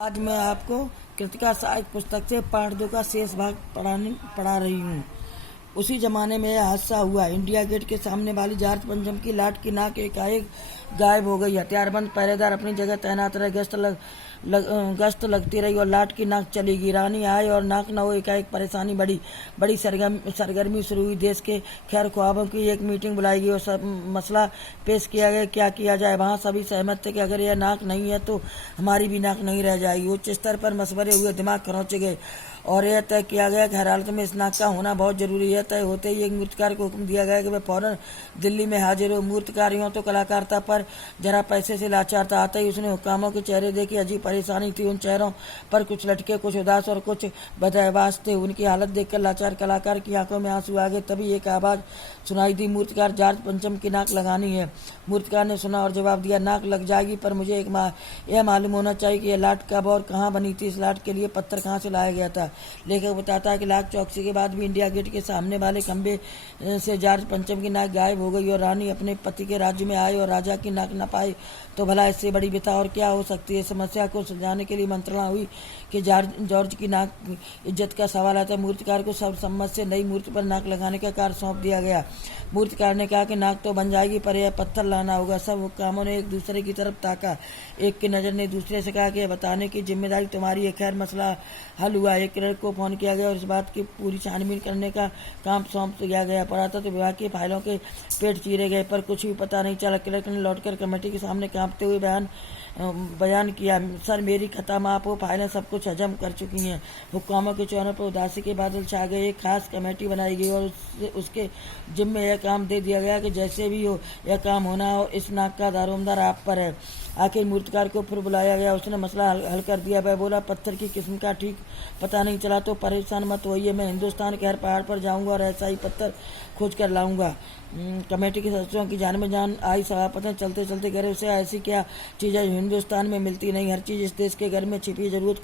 आज मैं आपको कृतिका साहित्य पुस्तक से पाठ 2 का शेष भाग पढ़ा रही हूँ। उसी जमाने में यह हादसा हुआ। इंडिया गेट के सामने वाली जॉर्ज पंचम की लाट की नाक एकाएक गायब हो गई। हथियारबंद पहरेदार अपनी जगह तैनात रहे। गश्त लगती रही और लाट की नाक चली गई। रानी आए और नाक न हो। एकाएक परेशानी बड़ी सरगर्मी शुरू हुई। देश के खैर ख्वाबों की एक मीटिंग बुलाई गई और सब मसला पेश किया गया, क्या किया जाए। वहाँ सभी सहमत थे कि अगर यह नाक नहीं है तो हमारी भी नाक नहीं रह जाएगी। उच्च स्तर पर मशवरे हुए, दिमाग खरोंचे गए और यह तय किया गया कि हर हालत में इस नाक का होना बहुत जरूरी है। तय होते ही एक मूर्तिकार को हुक्म दिया गया कि वह फौरन दिल्ली में हाजिर हो। मूर्तिकार यूं तो कलाकार था, पर जरा पैसे से लाचार था। आते ही उसने हुक्कामों के चेहरे देखे। अजीब परेशानी थी उन चेहरों पर, कुछ लटके, कुछ उदास और कुछ बदहवास थे। उनकी हालत देखकर लाचार कलाकार की आंखों में आंसू आ गए। तभी एक आवाज सुनाई दी, मूर्तिकार जॉर्ज पंचम की नाक लगानी है। मूर्तिकार ने सुना और जवाब दिया, नाक लग जाएगी, पर मुझे यह मालूम होना चाहिए कि यह लाट कब और कहाँ बनी थी। इस लाट के लिए पत्थर कहाँ से लाया गया था। लेखक बताता है कि लाख चौकसी के बाद भी इंडिया गेट के सामने वाले खंबे से जॉर्ज पंचम की नाक गायब हो गई और रानी अपने पति के राज्य में आए और राजा की नाक न पाए तो भला इससे बड़ी व्यथा और क्या हो सकती है। समस्या को सुलझाने के लिए मंत्रणा हुई कि जॉर्ज की नाक इज्जत का सवाल आता। मूर्तिकार को सर्वसम्मत से नई मूर्ति पर नाक लगाने का कार्य सौंप दिया गया। मूर्तिकार ने कहा कि नाक तो बन जाएगी, पर यह पत्थर लाना होगा। सब हुक्कामों ने एक दूसरे की तरफ ताका। एक की नजर ने दूसरे से कहा कि यह बताने की जिम्मेदारी तुम्हारी है। खैर मसला हल हुआ। एक क्लर्क को फोन किया गया और इस बात की पूरी छानबीन करने का काम सौंप दिया गया। पुरातत्व विभाग की फाइलों के पेट चीरे गए, पर कुछ भी पता नहीं चला। क्लर्क ने लौटकर कमेटी के सामने कांपते हुए बयान किया, सर मेरी खता माफ हो, फाइलें सब कुछ हजम कर चुकी हैं। हुक्कामों के चेहरों पर उदासी के बादल छा गए। एक खास कमेटी बनाई गई और उसके जिम्मे यह काम दे दिया गया कि जैसे भी हो यह काम होना और इस नाक का दारोमदार आप पर है। आखिर मूर्तिकार को फिर बुलाया गया। उसने मसला हल कर दिया। वह बोला, पत्थर की किस्म का ठीक पता नहीं चला तो परेशान मत होइए, मैं हिंदुस्तान के हर पहाड़ पर जाऊंगा और ऐसा ही पत्थर खोज कर लाऊंगा। कमेटी के सदस्यों की जान में जान आई। सभापति ने चलते चलते कह रहे, उसे ऐसी क्या चीज़ है हिंदुस्तान में मिलती नहीं। हर चीज़ इस देश के घर में छिपी। जरूरत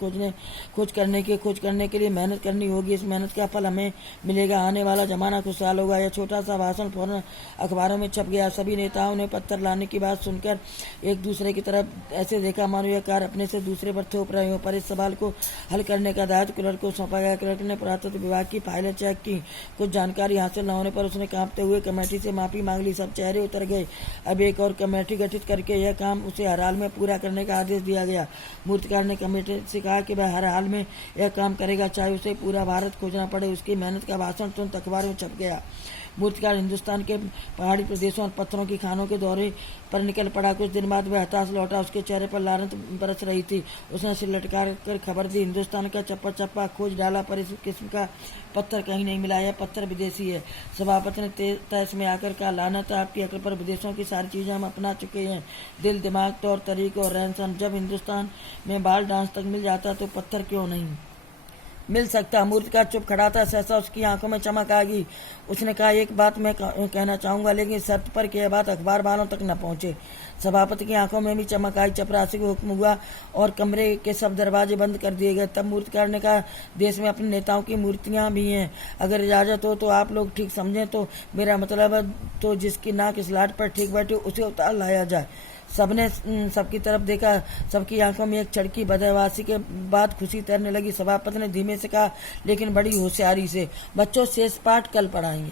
खोज करने के लिए मेहनत करनी होगी। इस मेहनत का फल हमें मिलेगा। आने वाला जमाना खुशहाल होगा। यह छोटा सा भाषण फौरन अखबारों में छप गया। सभी नेताओं ने पत्थर लाने की बात सुनकर एक दूसरे की तरफ ऐसे देखा मानो यह कार्य अपने से दूसरे पर थोप रहे हो। पर इस सवाल को हल करने का दायित्व क्लर्क को सौंपा गया। क्लर्क ने पुरातत्व विभाग की फाइलें चेक की। कुछ जानकारी हासिल न होने पर उसने कांपते हुए कमेटी से माफी मांग ली। सब चेहरे उतर गए। अब एक और कमेटी गठित करके यह काम उसे हर हाल में पूरा करने का आदेश दिया गया। मूर्तिकार ने कमेटी से कहा कि वह हर हाल में यह काम करेगा, चाहे उसे पूरा भारत खोजना पड़े। उसकी मेहनत का भाषण तुरंत अखबार में छप गया। मूर्तिकार हिंदुस्तान के पहाड़ी प्रदेशों और पत्थरों की खानों के दौरे पर निकल पड़ा। कुछ दिन बाद वह हताश लौटा। उसके चेहरे पर लानत बरस रही थी। उसने सिर लटका कर खबर दी, हिंदुस्तान का चप्पा चप्पा खोज डाला, पर इस किस्म का पत्थर कहीं नहीं मिला। यह पत्थर विदेशी है। सभापति ने तहस में आकर कहा, लानत आपकी अकल पर। विदेशों की सारी चीजें हम अपना चुके हैं, दिल, दिमाग, तौर तरीके और रहन सहन। जब हिंदुस्तान में बाल डांस तक मिल जाता तो पत्थर क्यों नहीं मिल सकता। मूर्तिकार चुप खड़ा था। सहसा उसकी आंखों में चमक आ गई। उसने कहा, एक बात मैं कहना चाहूंगा, लेकिन शर्त पर कि यह बात अखबार वालों तक न पहुंचे। सभापति की आंखों में भी चमक आई। चपरासी को हुक्म हुआ और कमरे के सब दरवाजे बंद कर दिए गए। तब मूर्तिकार ने कहा, देश में अपने नेताओं की मूर्तियां भी हैं। अगर इजाजत हो तो आप लोग ठीक समझें तो मेरा मतलब है, तो जिसकी नाक इस लाट पर ठीक बैठे उसे उतार लाया जाए। सबने सबकी तरफ देखा। सबकी आंखों में एक चड़की बदहवासी के बाद खुशी तैरने लगी। सभापति ने धीमे से कहा, लेकिन बड़ी होशियारी से, बच्चों शेष पाठ कल पढ़ाएंगे।